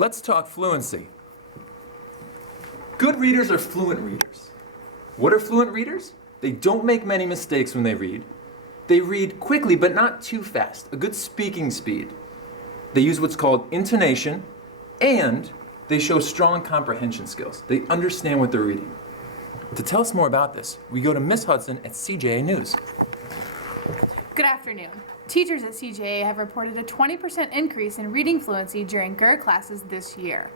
Let's talk fluency. Good readers are fluent readers. What are fluent readers? They don't make many mistakes when they read. They read quickly but not too fast, a good speaking speed. They use what's called intonation, and they show strong comprehension skills. They understand what they're reading. To tell us more about this, we go to Miss Hudson at CJA News. Good afternoon. Teachers at CJA have reported a 20% increase in reading fluency during GER classes this year.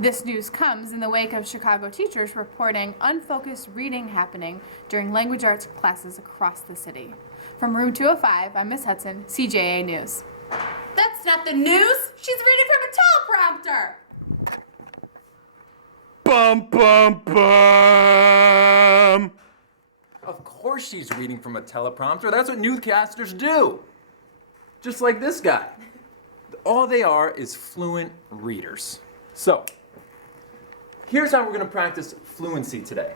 This news comes in the wake of Chicago teachers reporting unfocused reading happening during language arts classes across the city. From Room 205, I'm Miss Hudson, CJA News. That's not the news! She's reading from a teleprompter! Bum, bum, bum! Of course she's reading from a teleprompter. That's what newscasters do. Just like this guy. All they are is fluent readers. So, here's how we're going to practice fluency today.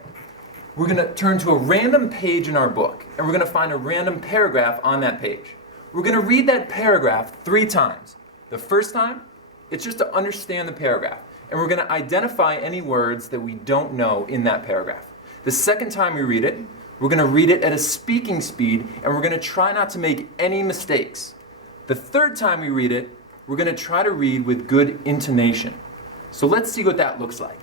We're going to turn to a random page in our book, and we're going to find a random paragraph on that page. We're going to read that paragraph 3 times. The first time, it's just to understand the paragraph, and we're going to identify any words that we don't know in that paragraph. The second time we read it, we're going to read it at a speaking speed, and we're going to try not to make any mistakes. The third time we read it, we're going to try to read with good intonation. So let's see what that looks like.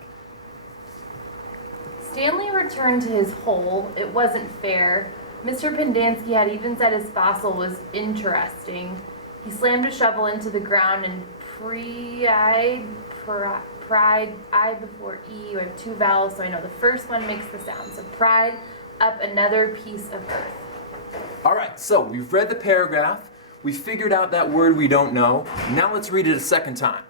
Stanley returned to his hole. It wasn't fair. Mr. Pendanski had even said his fossil was interesting. He slammed a shovel into the ground and I before E. We have 2 vowels, so I know the first one makes the sound. So pried up another piece of earth. All right, so we've read the paragraph. We figured out that word we don't know. Now let's read it a second time.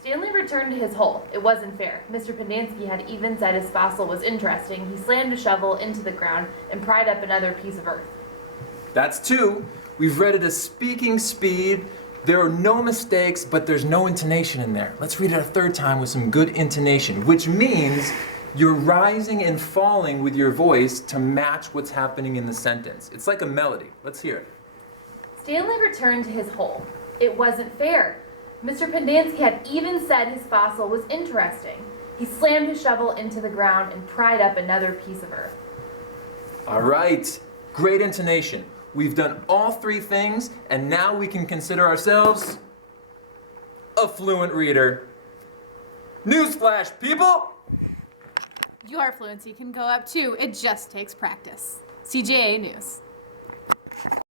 Stanley returned to his hole. It wasn't fair. Mr. Pendanski had even said his fossil was interesting. He slammed a shovel into the ground and pried up another piece of earth. That's 2. We've read it at a speaking speed. There are no mistakes, but there's no intonation in there. Let's read it a third time with some good intonation, which means you're rising and falling with your voice to match what's happening in the sentence. It's like a melody. Let's hear it. Stanley returned to his hole. It wasn't fair. Mr. Pendanski had even said his fossil was interesting. He slammed his shovel into the ground and pried up another piece of earth. All right, great intonation. We've done all 3 things, and now we can consider ourselves a fluent reader. Newsflash, people! Your fluency can go up too. It just takes practice. CJA News.